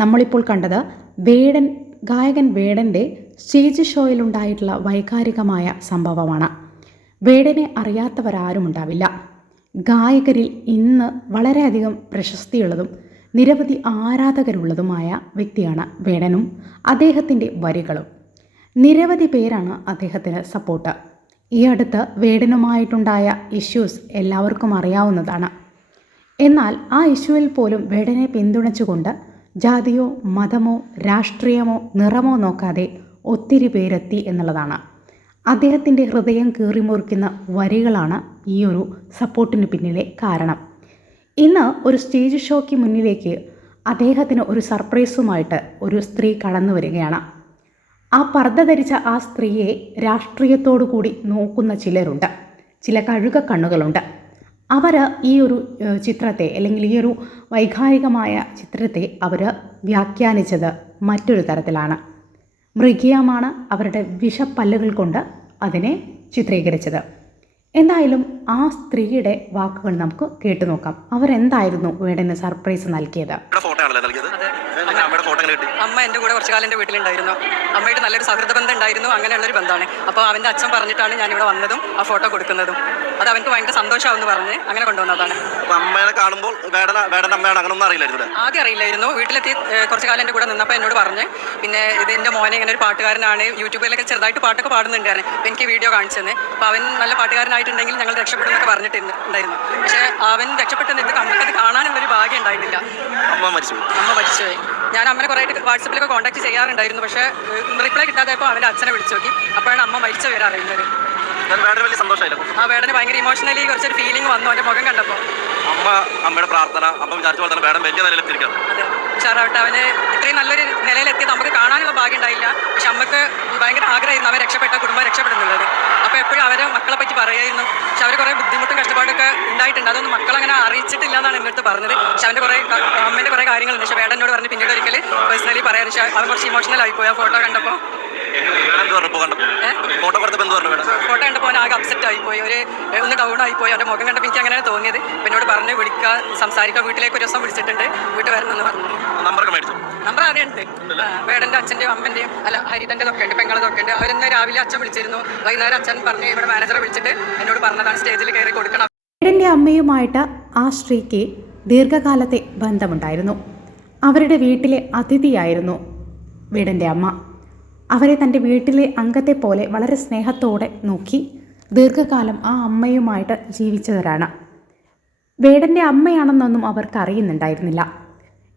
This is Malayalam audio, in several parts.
നമ്മളിപ്പോൾ കണ്ടത് ഗായകൻ വേടൻ്റെ സ്റ്റേജ് ഷോയിലുണ്ടായിട്ടുള്ള വൈകാരികമായ സംഭവമാണ്. വേടനെ അറിയാത്തവരാരും ഉണ്ടാവില്ല. ഗായകരിൽ ഇന്ന് വളരെയധികം പ്രശസ്തിയുള്ളതും നിരവധി ആരാധകരുള്ളതുമായ വ്യക്തിയാണ് വേടനും അദ്ദേഹത്തിൻ്റെ വരികളും. നിരവധി പേരാണ് അദ്ദേഹത്തിന് സപ്പോർട്ട്. ഈ അടുത്ത് വേടനുമായിട്ടുണ്ടായ ഇഷ്യൂസ് എല്ലാവർക്കും അറിയാവുന്നതാണ്. എന്നാൽ ആ ഇഷ്യൂവിൽ പോലും വേടനെ പിന്തുണച്ചുകൊണ്ട് ജാതിയോ മതമോ രാഷ്ട്രീയമോ നിറമോ നോക്കാതെ ഒത്തിരി പേരെത്തി എന്നുള്ളതാണ്. അദ്ദേഹത്തിൻ്റെ ഹൃദയം കീറിമുറിക്കുന്ന വരികളാണ് ഈ ഒരു സപ്പോർട്ടിന് പിന്നിലെ കാരണം. ഇന്ന് ഒരു സ്റ്റേജ് ഷോയ്ക്ക് മുന്നിലേക്ക് അദ്ദേഹത്തിന് ഒരു സർപ്രൈസുമായിട്ട് ഒരു സ്ത്രീ കടന്നു വരികയാണ്. ആ പർദ്ദ ധരിച്ച ആ സ്ത്രീയെ രാഷ്ട്രീയത്തോടു കൂടി നോക്കുന്ന ചിലരുണ്ട്, ചില കഴുക കണ്ണുകളുണ്ട്. അവർ ഈ ഒരു ചിത്രത്തെ അല്ലെങ്കിൽ ഈ ഒരു വൈകാരികമായ ചിത്രത്തെ അവർ വ്യാഖ്യാനിച്ചത് മറ്റൊരു തരത്തിലാണ്. മൃഗീയമാണ് അവരുടെ വിഷപ്പല്ലുകൾ കൊണ്ട് അതിനെ ചിത്രീകരിച്ചത്. എന്തായാലും ആ സ്ത്രീയുടെ വാക്കുകൾ നമുക്ക് കേട്ടു നോക്കാം. അവരെന്തായിരുന്നു വേടന് സർപ്രൈസ് നൽകിയത്? അമ്മ എൻ്റെ കൂടെ കുറച്ചു കാലം എൻ്റെ വീട്ടിലുണ്ടായിരുന്നു. അമ്മയുടെ നല്ലൊരു സൗഹൃദ ബന്ധം ഉണ്ടായിരുന്നു. അങ്ങനെയുള്ളൊരു ബന്ധമാണ്. അപ്പോൾ അവൻ്റെ അച്ഛൻ പറഞ്ഞിട്ടാണ് ഞാനിവിടെ വന്നതും ആ ഫോട്ടോ കൊടുക്കുന്നതും. അത് അവർക്ക് ഭയങ്കര സന്തോഷമാവെന്ന് പറഞ്ഞ് അങ്ങനെ കൊണ്ടുവന്നതാണ്. അമ്മയെ കാണുമ്പോൾ ആദ്യം അറിയില്ലായിരുന്നു. വീട്ടിലെത്തി കുറച്ചു കാലം എൻ്റെ കൂടെ നിന്നപ്പോൾ എന്നോട് പറഞ്ഞ്, പിന്നെ ഇത് എൻ്റെ മോനെ ഇങ്ങനെ ഒരു പാട്ടുകാരനാണ്, യൂട്യൂബിലൊക്കെ ചെറുതായിട്ട് പാട്ടൊക്കെ പാടുന്നുണ്ടായിരുന്നു. അപ്പോൾ എനിക്ക് വീഡിയോ കാണിച്ചു തന്നെ. അപ്പോൾ അവൻ നല്ല പാട്ടുകാരനായിട്ടുണ്ടെങ്കിൽ ഞങ്ങൾ രക്ഷപ്പെടുമെന്നൊക്കെ പറഞ്ഞിട്ടുണ്ടായിരുന്നു. പക്ഷേ അവൻ രക്ഷപ്പെട്ടു നിന്നിട്ട് നമുക്കത് കാണാനുള്ളൊരു ഭാഗ്യം ഉണ്ടായിരുന്നില്ല. അമ്മ മരിച്ചുപോയി. ഞാൻ അമ്മനെ കുറേ വാട്സപ്പിലൊക്കെ കോൺടാക്ട് ചെയ്യാറുണ്ടായിരുന്നു. പക്ഷേ റിപ്ലൈ കിട്ടാതെയപ്പോൾ അവൻ്റെ അച്ഛനെ വിളിച്ചു നോക്കി. അപ്പോഴാണ് അമ്മ മരിച്ച പേര് അറിയുന്നത്. വേടന് ഭയങ്കര ഇമോഷണലി കുറച്ചൊരു ഫീലിംഗ് വന്നു അവൻ്റെ മുഖം കണ്ടപ്പോൾ. അമ്മയുടെ പ്രാർത്ഥന അതെ, ഉഷാറാവട്ടെ. അവന് ഇത്രയും നല്ലൊരു നിലയിലെത്തി നമുക്ക് കാണാനുള്ള ഭാഗ്യം ഉണ്ടായില്ല. പക്ഷെ അമ്മക്ക് ഭയങ്കര ആഗ്രഹമായിരുന്നു അവൻ രക്ഷപ്പെട്ട കുടുംബം രക്ഷപ്പെടുന്നുള്ളത്. അപ്പോൾ എപ്പോഴും അവരെ മക്കളെ പറ്റി പറയായിരുന്നു. പക്ഷെ അവർ കുറേ ബുദ്ധിമുട്ടും കഷ്ടപ്പാടൊക്കെ ഉണ്ടായിട്ടുണ്ട്. അതൊന്നും മക്കളങ്ങനെ അറിയിച്ചിട്ടില്ല എന്നാണ് എൻ്റെ അടുത്ത് പറഞ്ഞത്. പക്ഷെ അവൻ്റെ അമ്മേൻ്റെ കുറേ കാര്യങ്ങളുണ്ട്. പക്ഷേ വേടനോട് പറഞ്ഞ് പിന്നീട് ഒരിക്കൽ പേഴ്സണലി പറയാൻ. പക്ഷേ അവൻ കുറച്ച് ഇമോഷണൽ ആയിപ്പോയി ആ ഫോട്ടോ കണ്ടപ്പോൾ. ഫോട്ടോ കണ്ടപ്പോൾ അവൻ ആകെ അപ്സെറ്റ് ആയിപ്പോയി, ഒന്ന് ഡൗൺ ആയിപ്പോയി. അവൻ്റെ മുഖം കണ്ടപ്പോൾ എനിക്ക് അങ്ങനെയാണ് തോന്നിയത്. എന്നോട് പറഞ്ഞ് വിളിക്കാൻ സംസാരിക്കാൻ വീട്ടിലേക്ക് ഒരു ദിവസം വിളിച്ചിട്ടുണ്ട്, വീട്ടിൽ വരണമെന്ന് പറഞ്ഞു. നമ്പർ അറിയുന്നുണ്ട്. വേടൻ്റെ അച്ഛൻ്റെയും അമ്മൻ്റെയും ഹരിതൻ്റെ ഒക്കെ ഉണ്ട്, പെങ്ങളതൊക്കെ ഉണ്ട്. അവരിന്ന് രാവിലെ അച്ഛൻ വിളിച്ചിരുന്നു. വൈകുന്നേരം അച്ഛൻ പറഞ്ഞു ഇവിടെ മാനേജറെ വിളിച്ചിട്ട് എന്നോട് പറഞ്ഞതാണ് സ്റ്റേജിൽ കയറി കൊടുക്കണം. വേടൻ്റെ അമ്മയുമായിട്ട് ആ സ്ത്രീക്ക് ദീർഘകാലത്തെ ബന്ധമുണ്ടായിരുന്നു. അവരുടെ വീട്ടിലെ അതിഥിയായിരുന്നു വേടൻ്റെ അമ്മ. അവരെ തൻ്റെ വീട്ടിലെ അംഗത്തെ പോലെ വളരെ സ്നേഹത്തോടെ നോക്കി ദീർഘകാലം ആ അമ്മയുമായിട്ട് ജീവിച്ചവരാണ്. വേടൻ്റെ അമ്മയാണെന്നൊന്നും അവർക്ക് അറിയുന്നുണ്ടായിരുന്നില്ല.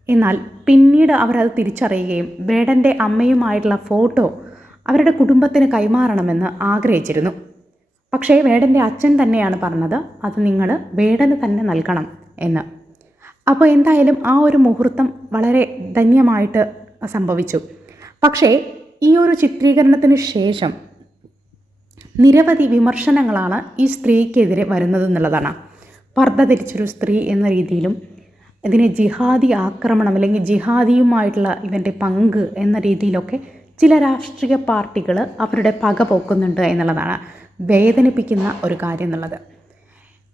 എന്നാൽ പിന്നീട് അവരത് തിരിച്ചറിയുകയും വേടൻ്റെ അമ്മയുമായിട്ടുള്ള ഫോട്ടോ അവരുടെ കുടുംബത്തിന് കൈമാറണമെന്ന് ആഗ്രഹിച്ചിരുന്നു. പക്ഷേ വേടൻ്റെ അച്ഛൻ തന്നെയാണ് പറഞ്ഞത് അത് നിങ്ങൾ വേടന് തന്നെ നൽകണം എന്ന്. അപ്പോൾ എന്തായാലും ആ ഒരു മുഹൂർത്തം വളരെ ധന്യമായിട്ട് സംഭവിച്ചു. പക്ഷേ ഈ ഒരു ചിത്രീകരണത്തിന് ശേഷം നിരവധി വിമർശനങ്ങളാണ് ഈ സ്ത്രീക്കെതിരെ വരുന്നത് എന്നുള്ളതാണ്. പർദ്ദ ധരിച്ചൊരു സ്ത്രീ എന്ന രീതിയിലും ഇതിനെ ജിഹാദി ആക്രമണം അല്ലെങ്കിൽ ജിഹാദിയുമായിട്ടുള്ള ഇവൻ്റെ പങ്ക് എന്ന രീതിയിലൊക്കെ ചില രാഷ്ട്രീയ പാർട്ടികൾ അവരുടെ പക പോക്കുന്നുണ്ട് എന്നുള്ളതാണ് വേദനിപ്പിക്കുന്ന ഒരു കാര്യം എന്നുള്ളത്.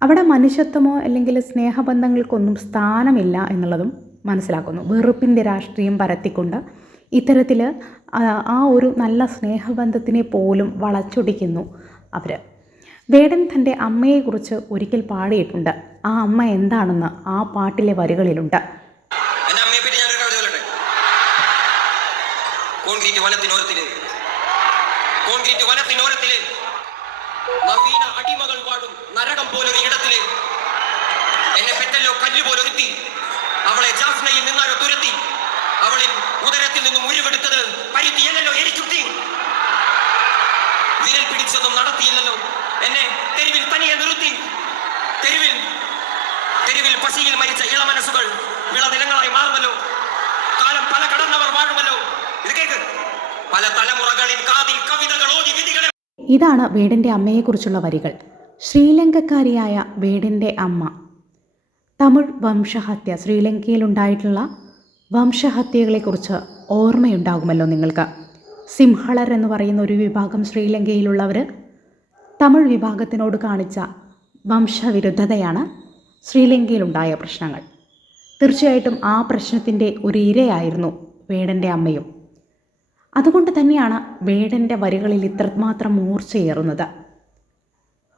അവിടെ മനുഷ്യത്വമോ അല്ലെങ്കിൽ സ്നേഹബന്ധങ്ങൾക്കൊന്നും സ്ഥാനമില്ല എന്നുള്ളതും മനസ്സിലാക്കുന്നു. വെറുപ്പിൻ്റെ രാഷ്ട്രീയം പരത്തിക്കൊണ്ട് ഇത്തരത്തിൽ ആ ഒരു നല്ല സ്നേഹബന്ധത്തിനെ പോലും വളച്ചൊടിക്കുന്നു അവർ. വേടൻ തൻ്റെ അമ്മയെക്കുറിച്ച് ഒരിക്കൽ പാടിയിട്ടുണ്ട്. ആ അമ്മ എന്താണെന്ന് ആ പാട്ടിലെ വരികളിലുണ്ട്. അവളിൽ ഉദരത്തിൽ നിന്നും ഉരുവെടുത്തത് പരിധിയല്ലോ എരിച്ചുട്ടി. വിരൽ പിടിച്ചൊന്നും നടത്തിയില്ലല്ലോ. എന്നെ തെരുവിൽ തനിയെ നിർത്തി. തെരുവിൽ പശിയിൽ മരിച്ച ഇളമനസ്സുകൾ വിളനിലങ്ങളായി മാറുമല്ലോ. കാലം പല കടന്നവർ വാഴുമല്ലോ. ഇത് കേൾക്ക്. പല തലമുറകളിൽ കാതിൽ കവിതകൾ ഓതി വിധികളെ. ഇതാണ് വേടൻ്റെ അമ്മയെക്കുറിച്ചുള്ള വരികൾ. ശ്രീലങ്കക്കാരിയായ വേടൻ്റെ അമ്മ. തമിഴ് വംശഹത്യ, ശ്രീലങ്കയിലുണ്ടായിട്ടുള്ള വംശഹത്യകളെക്കുറിച്ച് ഓർമ്മയുണ്ടാകുമല്ലോ നിങ്ങൾക്ക്. സിംഹളർ എന്ന് പറയുന്ന ഒരു വിഭാഗം ശ്രീലങ്കയിലുള്ളവർ തമിഴ് വിഭാഗത്തിനോട് കാണിച്ച വംശവിരുദ്ധതയാണ് ശ്രീലങ്കയിലുണ്ടായ പ്രശ്നങ്ങൾ. തീർച്ചയായിട്ടും ആ പ്രശ്നത്തിൻ്റെ ഒരു ഇരയായിരുന്നു വേടൻ്റെ അമ്മയും. അതുകൊണ്ട് തന്നെയാണ് വേടൻ്റെ വരികളിൽ ഇത്രമാത്രം മൂർച്ചയേറുന്നത്.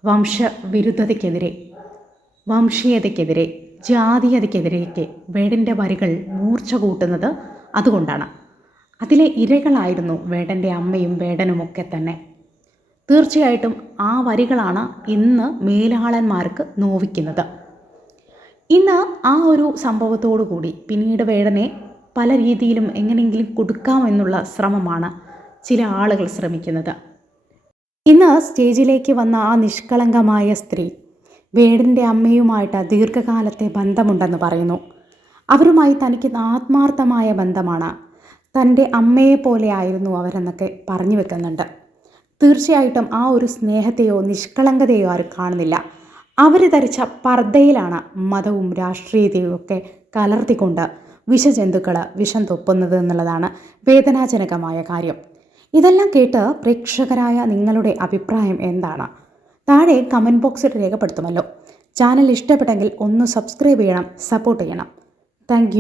വംശവിരുദ്ധതയ്ക്കെതിരെ, വംശീയതയ്ക്കെതിരെ, ജാതീയതയ്ക്കെതിരെയൊക്കെ വേടൻ്റെ വരികൾ മൂർച്ച കൂട്ടുന്നത് അതുകൊണ്ടാണ്. അതിലെ ഇരകളായിരുന്നു വേടൻ്റെ അമ്മയും വേടനുമൊക്കെ തന്നെ. തീർച്ചയായിട്ടും ആ വരികളാണ് ഇന്ന് മേലാളന്മാർക്ക് നോവിക്കുന്നത്. ഇന്ന് ആ ഒരു സംഭവത്തോടു കൂടി പിന്നീട് വേടനെ പല രീതിയിലും എങ്ങനെയെങ്കിലും കൊടുക്കാമെന്നുള്ള ശ്രമമാണ് ചില ആളുകൾ ശ്രമിക്കുന്നത്. ഇന്ന് സ്റ്റേജിലേക്ക് വന്ന ആ നിഷ്കളങ്കമായ സ്ത്രീ വേടൻ്റെ അമ്മയുമായിട്ട് ദീർഘകാലത്തെ ബന്ധമുണ്ടെന്ന് പറയുന്നു. അവരുമായി തനിക്ക് ആത്മാർത്ഥമായ ബന്ധമാണ്, തൻ്റെ അമ്മയെപ്പോലെ ആയിരുന്നു അവരെന്നൊക്കെ പറഞ്ഞു വെക്കുന്നുണ്ട്. തീർച്ചയായിട്ടും ആ ഒരു സ്നേഹത്തെയോ നിഷ്കളങ്കതയോ ആരും കാണുന്നില്ല. അവർ ധരിച്ച പർദ്ദയിലാണ് മതവും രാഷ്ട്രീയതയും ഒക്കെ കലർത്തിക്കൊണ്ട് വിഷജന്തുക്കൾ വിഷം തൊപ്പുന്നത് എന്നുള്ളതാണ് വേദനാജനകമായ കാര്യം. ഇതെല്ലാം കേട്ട് പ്രേക്ഷകരായ നിങ്ങളുടെ അഭിപ്രായം എന്താണ്? താഴെ കമൻറ്റ് ബോക്സിൽ രേഖപ്പെടുത്തുമല്ലോ. ചാനൽ ഇഷ്ടപ്പെട്ടെങ്കിൽ ഒന്ന് സബ്സ്ക്രൈബ് ചെയ്യണം, സപ്പോർട്ട് ചെയ്യണം. താങ്ക്